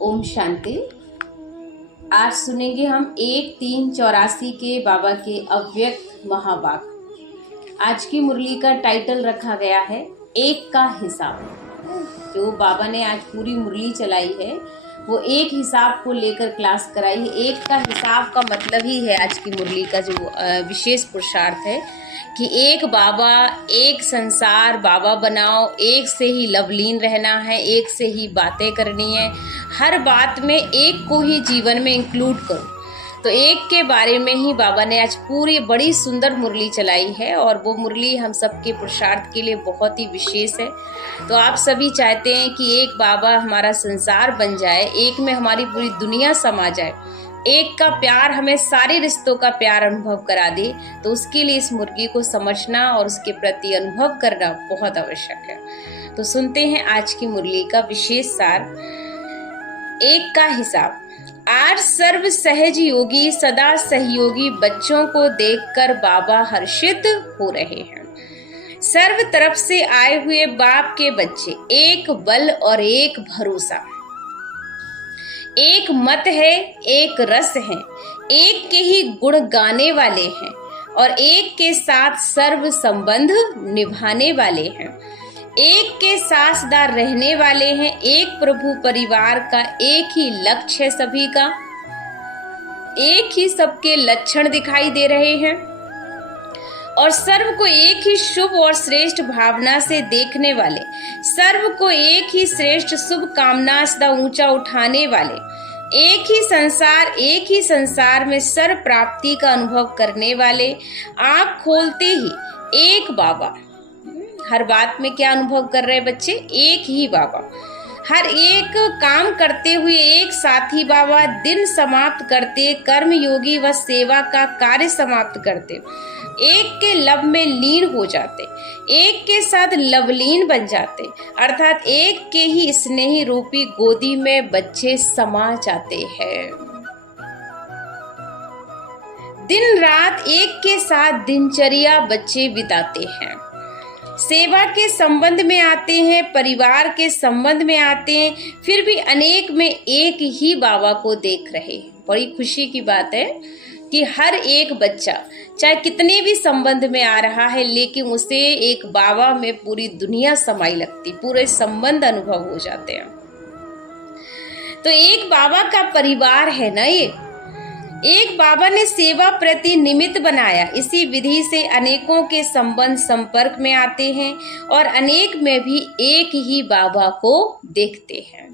ओम शांति। आज सुनेंगे हम 1384 के बाबा के अव्यक्त महावाक्य। आज की मुरली का टाइटल रखा गया है एक का हिसाब। जो बाबा ने आज पूरी मुरली चलाई है वो एक हिसाब को लेकर क्लास कराई है। एक का हिसाब का मतलब ही है आज की मुरली का जो विशेष पुरुषार्थ है कि एक बाबा, एक संसार, बाबा बनाओ, एक से ही लवलीन रहना है, एक से ही बातें करनी है, हर बात में एक को ही जीवन में इंक्लूड करो। तो एक के बारे में ही बाबा ने आज पूरी बड़ी सुंदर मुरली चलाई है और वो मुरली हम सबके पुरुषार्थ के लिए बहुत ही विशेष है। तो आप सभी चाहते हैं कि एक बाबा हमारा संसार बन जाए, एक में हमारी पूरी दुनिया समा जाए, एक का प्यार हमें सारे रिश्तों का प्यार अनुभव करा दे। तो उसके लिए इस मुरली को समझना और उसके प्रति अनुभव करना बहुत आवश्यक है। तो सुनते हैं आज की मुरली का विशेष सार, एक का हिसाब। आज सर्व सहज योगी सदा सहयोगी बच्चों को देखकर बाबा हर्षित हो रहे हैं। सर्व तरफ से आए हुए बाप के बच्चे, एक बल और एक भरोसा, एक मत है, एक रस है, एक के ही गुण गाने वाले हैं और एक के साथ सर्व संबंध निभाने वाले हैं, एक के साझेदार रहने वाले हैं। एक प्रभु परिवार का एक ही लक्ष्य है, सभी का एक ही सबके लक्षण दिखाई दे रहे हैं और सर्व को एक ही शुभ और श्रेष्ठ भावना से देखने वाले, सर्व को एक ही श्रेष्ठ शुभ कामना सदा ऊंचा उठाने वाले, एक ही संसार में सर्व प्राप्ति का अनुभव करने वाले, आंख खोलते ही एक बाबा। हर बात में क्या अनुभव कर रहे बच्चे? एक ही बाबा। हर एक काम करते हुए एक साथी बाबा, दिन समाप्त करते कर्म योगी व सेवा का कार्य समाप्त करते, एक के लब में लीन हो जाते, एक के साथ लवलीन बन जाते, अर्थात एक के ही स्नेही रूपी गोदी में बच्चे समा जाते हैं। दिन रात एक के साथ दिनचर्या बच्चे बिताते हैं, सेवा के संबंध में आते हैं, परिवार के संबंध में आते हैं, फिर भी अनेक में एक ही बाबा को देख रहे हैं। बड़ी खुशी की बात है कि हर एक बच्चा चाहे कितने भी संबंध में आ रहा है लेकिन उसे एक बाबा में पूरी दुनिया समाई लगती, पूरे संबंध अनुभव हो जाते हैं। तो एक बाबा का परिवार है ना ये। एक बाबा ने सेवा प्रति निमित्त बनाया, इसी विधि से अनेकों के संबंध संपर्क में आते हैं और अनेक में भी एक ही बाबा को देखते हैं।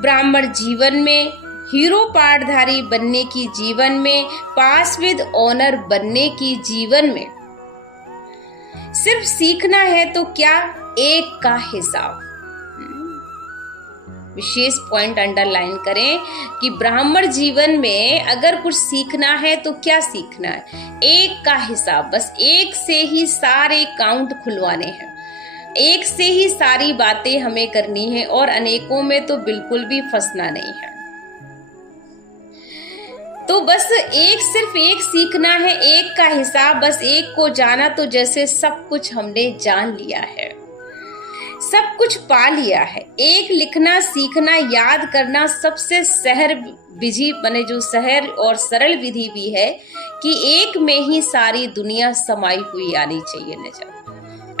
ब्राह्मण जीवन में, हीरो पाठधारी बनने की जीवन में, पास विद ऑनर बनने की जीवन में सिर्फ सीखना है तो क्या? एक का हिसाब। विशेष पॉइंट अंडरलाइन करें कि ब्राह्मण जीवन में अगर कुछ सीखना है तो क्या सीखना है? एक का हिसाब। बस एक से ही सारे काउंट खुलवाने हैं, एक से ही सारी बातें हमें करनी है और अनेकों में तो बिल्कुल भी फंसना नहीं है। तो बस एक, सिर्फ एक सीखना है, एक का हिसाब। बस एक को जाना तो जैसे सब कुछ हमने जान लिया है, सब कुछ पा लिया है। एक लिखना, सीखना, याद करना सबसे सहर विधि बने, जो सहर और सरल विधि भी है कि एक में ही सारी दुनिया समाई हुई आनी चाहिए नजर।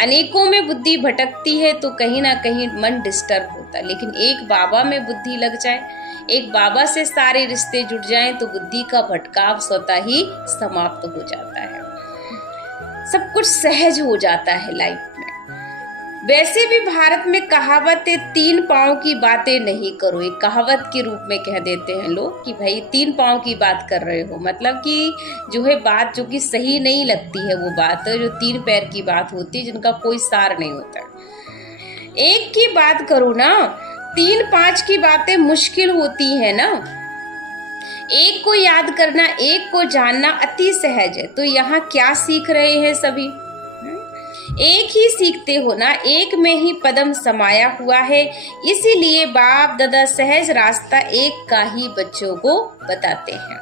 अनेकों में बुद्धि भटकती है तो कहीं ना कहीं मन डिस्टर्ब होता है, लेकिन एक बाबा में बुद्धि लग जाए, एक बाबा से सारे रिश्ते जुड़ जाएं तो बुद्धि का भटकाव स्वतः ही समाप्त हो जाता है, सब कुछ सहज हो जाता है लाइफ में। वैसे भी भारत में कहावत है, 3 पाँव की बातें नहीं करो। एक कहावत के रूप में कह देते हैं लोग कि भाई 3 पाँव की बात कर रहे हो, मतलब कि जो है बात जो कि सही नहीं लगती है, वो बात जो 3 पैर की बात होती है, जिनका कोई सार नहीं होता। एक की बात करो ना, 3-5 की बातें मुश्किल होती है ना। एक को याद करना, एक को जानना अति सहज है। तो यहाँ क्या सीख रहे हैं सभी? एक ही सीखते हो ना, एक में ही पदम समाया हुआ है। इसीलिए बाप दादा सहज रास्ता एक का ही बच्चों को बताते हैं।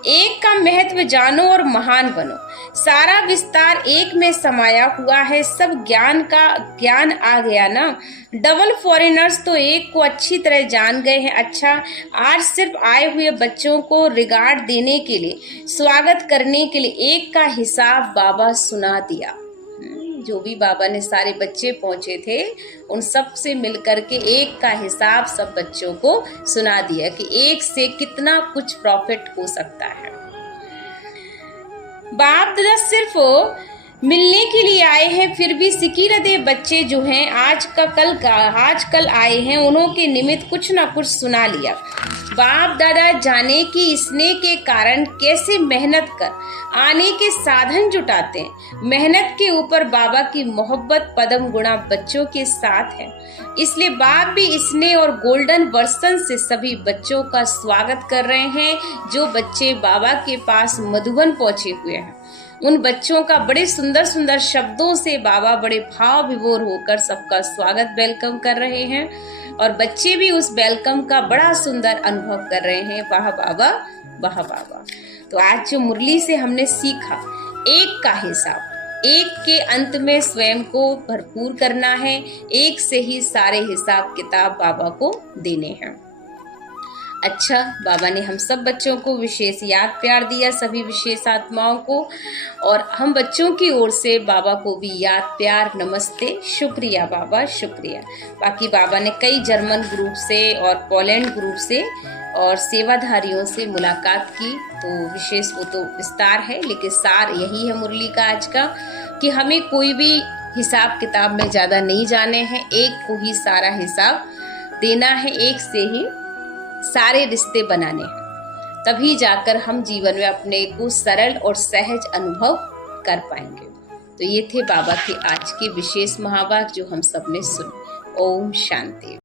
एक का महत्व जानो और महान बनो। सारा विस्तार एक में समाया हुआ है, सब ज्ञान आ गया ना। डबल फॉरेनर्स तो एक को अच्छी तरह जान गए हैं। अच्छा, आज सिर्फ आए हुए बच्चों को रिगार्ड देने के लिए, स्वागत करने के लिए एक का हिसाब बाबा सुना दिया। जो भी बाबा ने सारे बच्चे पहुंचे थे उन सब से मिलकर के एक का हिसाब सब बच्चों को सुना दिया कि एक से कितना कुछ प्रॉफिट हो सकता है। बाप दादा सिर्फ मिलने के लिए आए हैं, फिर भी सिकीरदे बच्चे जो हैं आज कल आए हैं, उन्होंने निमित्त कुछ ना कुछ सुना लिया। बाप दादा जाने की स्नेह के कारण कैसे मेहनत कर आने के साधन जुटाते हैं। मेहनत के ऊपर बाबा की मोहब्बत पदम गुणा बच्चों के साथ है, इसलिए बाप भी स्नेह और गोल्डन वर्सन से सभी बच्चों का स्वागत कर रहे हैं। जो बच्चे बाबा के पास मधुबन पहुंचे हुए हैं उन बच्चों का बड़े सुंदर सुंदर शब्दों से बाबा बड़े भाव विभोर होकर सबका स्वागत वेलकम कर रहे हैं और बच्चे भी उस वेलकम का बड़ा सुंदर अनुभव कर रहे हैं। वाह बाबा, वाह बाबा। तो आज जो मुरली से हमने सीखा, एक का हिसाब, एक के अंत में स्वयं को भरपूर करना है, एक से ही सारे हिसाब किताब बाबा को देने हैं। अच्छा, बाबा ने हम सब बच्चों को विशेष याद प्यार दिया, सभी विशेष आत्माओं को, और हम बच्चों की ओर से बाबा को भी याद प्यार नमस्ते, शुक्रिया बाबा, शुक्रिया। बाकी बाबा ने कई जर्मन ग्रुप से और पोलैंड ग्रुप से और सेवाधारियों से मुलाकात की, तो विशेष वो तो विस्तार है, लेकिन सार यही है मुरली का आज का कि हमें कोई भी हिसाब किताब में ज़्यादा नहीं जाने हैं, एक को ही सारा हिसाब देना है, एक से ही सारे रिश्ते बनाने हैं, तभी जाकर हम जीवन में अपने को सरल और सहज अनुभव कर पाएंगे। तो ये थे बाबा के आज के विशेष महावाक्य जो हम सबने सुने। ओम शांति।